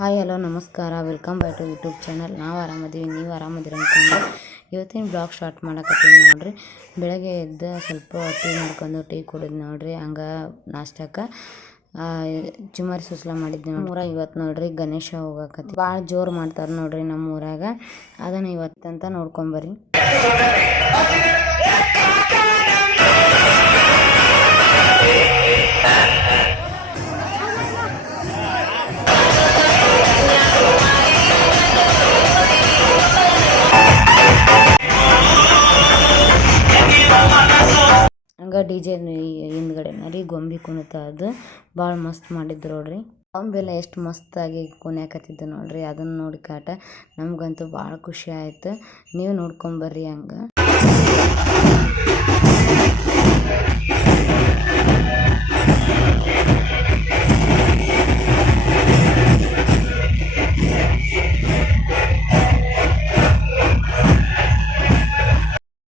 Hi hello ನಮಸ್ಕಾರ, welcome back to YouTube channel. ನಾವು ಆರಾಮದೀವಿ, ನೀವು ಆರಾಮದಿರಿ ಅಂದ್ಕೊಂಡು ಇವತ್ತಿನ ಬ್ಲಾಗ್ ಸ್ಟಾರ್ಟ್ ಮಾಡಕತ್ತೀನಿ ನೋಡ್ರಿ. ಬೆಳಗ್ಗೆ ಎದ್ದು ಸ್ವಲ್ಪ ಟೀ ಮಾಡ್ಕೊಂಡು ಟೀ ಕುಡಿದು ನೋಡ್ರಿ. ಹಂಗೆ ನಾಷ್ಟಕ್ಕೆ ಚುಮರಿ ಸುಸ್ಲ ಮಾಡಿದ್ವಿ. ನಮ್ಮೂರಾಗ ಇವತ್ತು ನೋಡ್ರಿ ಗಣೇಶ ಹೋಗಕತ್ತಿ ಭಾಳ ಜೋರು ಮಾಡ್ತಾರೆ ನೋಡ್ರಿ ನಮ್ಮೂರಾಗ. ಅದನ್ನು ಇವತ್ತಂತ ನೋಡ್ಕೊಂಬರ್ರಿ. ಹಂಗೆ ಡಿ ಜೆ ಹಿಂದ್ಗಡೆ ರೀ ಗೊಂಬೆ ಕುಣಿತ ಅದು ಭಾಳ ಮಸ್ತ್ ಮಾಡಿದ್ರು ನೋಡ್ರಿ. ಗೊಂಬೆಲ್ಲ ಎಷ್ಟು ಮಸ್ತಾಗಿ ಕುಣಿಯಾಕತ್ತಿದ್ದು ನೋಡ್ರಿ. ಅದನ್ನು ನೋಡಿ ಕಾಟ ನಮಗಂತೂ ಭಾಳ ಖುಷಿ ಆಯ್ತು. ನೀವು ನೋಡ್ಕೊಂಬರ್ರಿ ಹಂಗೆ.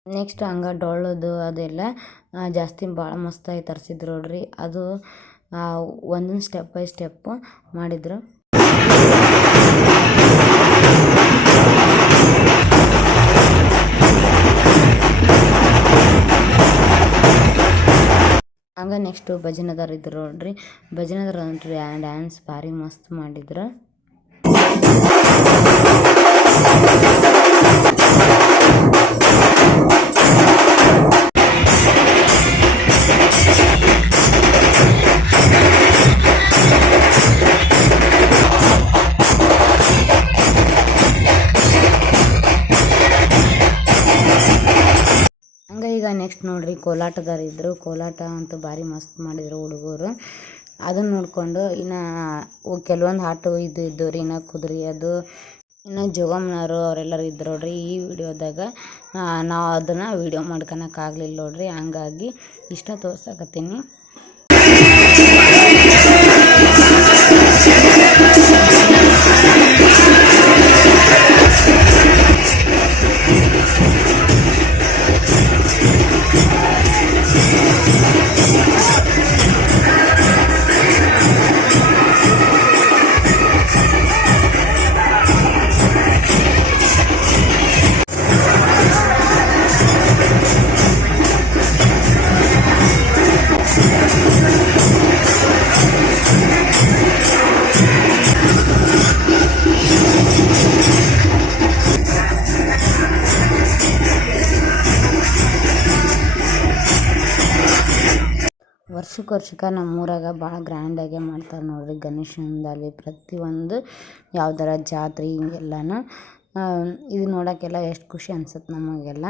ನೆಕ್ಸ್ಟ್ ಹಂಗೆ ಡೊಳ್ಳೋದು ಅದೆಲ್ಲ ಜಾಸ್ತಿ ಭಾಳ ಮಸ್ತಾಗಿ ತರಿಸಿದ್ರು ನೋಡ್ರಿ. ಅದು ಒಂದೊಂದು ಸ್ಟೆಪ್ ಬೈ ಸ್ಟೆಪ್ಪು ಮಾಡಿದ್ರು. ಹಂಗೆ ನೆಕ್ಸ್ಟು ಭಜನದಾರ ಇದ್ರು ನೋಡ್ರಿ. ಭಜನದಾರ ಅಂತ್ರಿ ಡ್ಯಾನ್ಸ್ ಭಾರಿ ಮಸ್ತ್ ಮಾಡಿದ್ರು. ಹಂಗೆ ಈಗ ನೆಕ್ಸ್ಟ್ ನೋಡ್ರಿ ಕೋಲಾಟದಾರ ಇದ್ರು. ಕೋಲಾಟ ಅಂತೂ ಭಾರಿ ಮಸ್ತ್ ಮಾಡಿದ್ರು ಹುಡುಗರು. ಅದನ್ನು ನೋಡಿಕೊಂಡು ಇನ್ನು ಕೆಲವೊಂದು ಆಟೋ ಇದ್ದು ರೀ. ಇನ್ನು ಕುದುರೆ ಅದು ಇನ್ನು ಜೋಗಮ್ಮನವರು ಅವರೆಲ್ಲರೂ ಇದ್ರು ನೋಡ್ರಿ. ಈ ವಿಡಿಯೋದಾಗ ನಾವು ಅದನ್ನು ವಿಡಿಯೋ ಮಾಡ್ಕೊಳಕ್ಕಾಗಲಿಲ್ಲ ನೋಡ್ರಿ. ಹಂಗಾಗಿ ಇಷ್ಟ ತೋರ್ಸಕತ್ತೀನಿ. ವರ್ಷಕ್ಕೆ ನಮ್ಮೂರಾಗ ಭಾಳ ಗ್ರ್ಯಾಂಡಾಗೆ ಮಾಡ್ತಾರೆ ನೋಡ್ರಿ. ಗಣೇಶನಲ್ಲಿ ಪ್ರತಿಯೊಂದು ಯಾವ್ದಾರ ಜಾತ್ರೆ ಹಿಂಗೆಲ್ಲನೂ ಇದು ನೋಡೋಕ್ಕೆಲ್ಲ ಎಷ್ಟು ಖುಷಿ ಅನ್ಸುತ್ತೆ ನಮಗೆಲ್ಲ.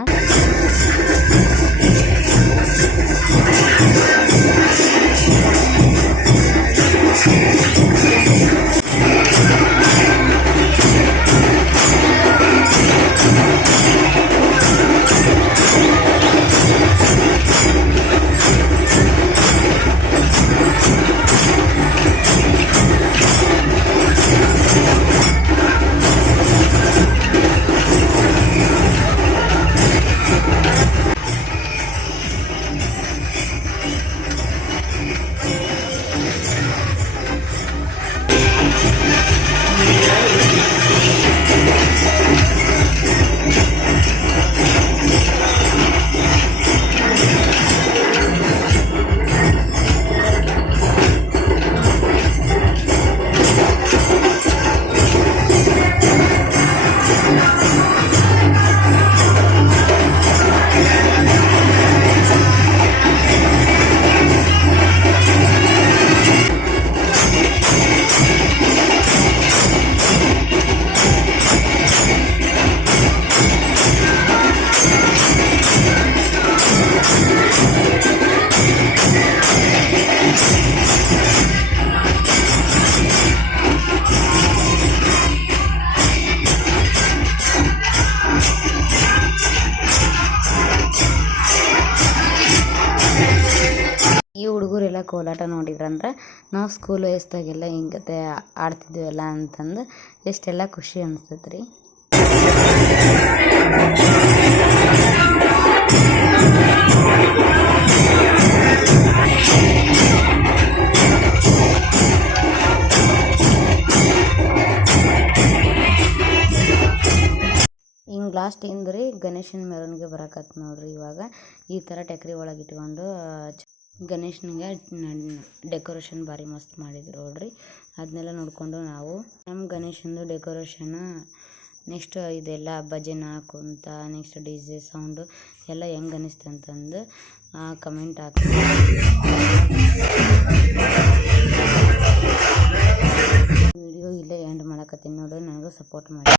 ಈ ಹುಡುಗರೆಲ್ಲ ಕೋಲಾಟ ನೋಡಿದ್ರಂದ್ರೆ ನಾವು ಸ್ಕೂಲ್ ವಯಸ್ಸಾಗೆಲ್ಲ ಹಿಂಗತೆ ಆಡ್ತಿದ್ವಲ್ಲ ಅಂತಂದು ಎಷ್ಟೆಲ್ಲ ಖುಷಿ ಅನಿಸ್ತೈತೆ ರೀ. ಲಾಸ್ಟ್ ಇಂದ್ರಿ ಗಣೇಶನ ಮೆರವಣಿಗೆ ಬರಕತ್ತು ನೋಡ್ರಿ. ಇವಾಗ ಈ ಥರ ಟೆಕ್ರಿ ಒಳಗೆ ಇಟ್ಕೊಂಡು ಗಣೇಶನಿಗೆ ಡೆಕೋರೇಷನ್ ಭಾರಿ ಮಸ್ತ್ ಮಾಡಿದ್ರು ನೋಡ್ರಿ. ಅದನ್ನೆಲ್ಲ ನೋಡಿಕೊಂಡು ನಾವು ನಮ್ಮ ಗಣೇಶಂದು ಡೆಕೋರೇಷನ್ ನೆಕ್ಸ್ಟ್ ಇದೆಲ್ಲ ಭಜನೆ ಕುಂತ ನೆಕ್ಸ್ಟ್ ಡಿ ಜೆ ಸೌಂಡು ಎಲ್ಲ ಹೆಂಗೆ ಅನಿಸ್ತು ಅಂತಂದು ಕಮೆಂಟ್ ಹಾಕಿ. ವಿಡಿಯೋ ಇಲ್ಲೇ ಎಂಡ್ ಮಾಡಕತ್ತೀನಿ ನೋಡು. ನನಗೂ ಸಪೋರ್ಟ್ ಮಾಡಿ.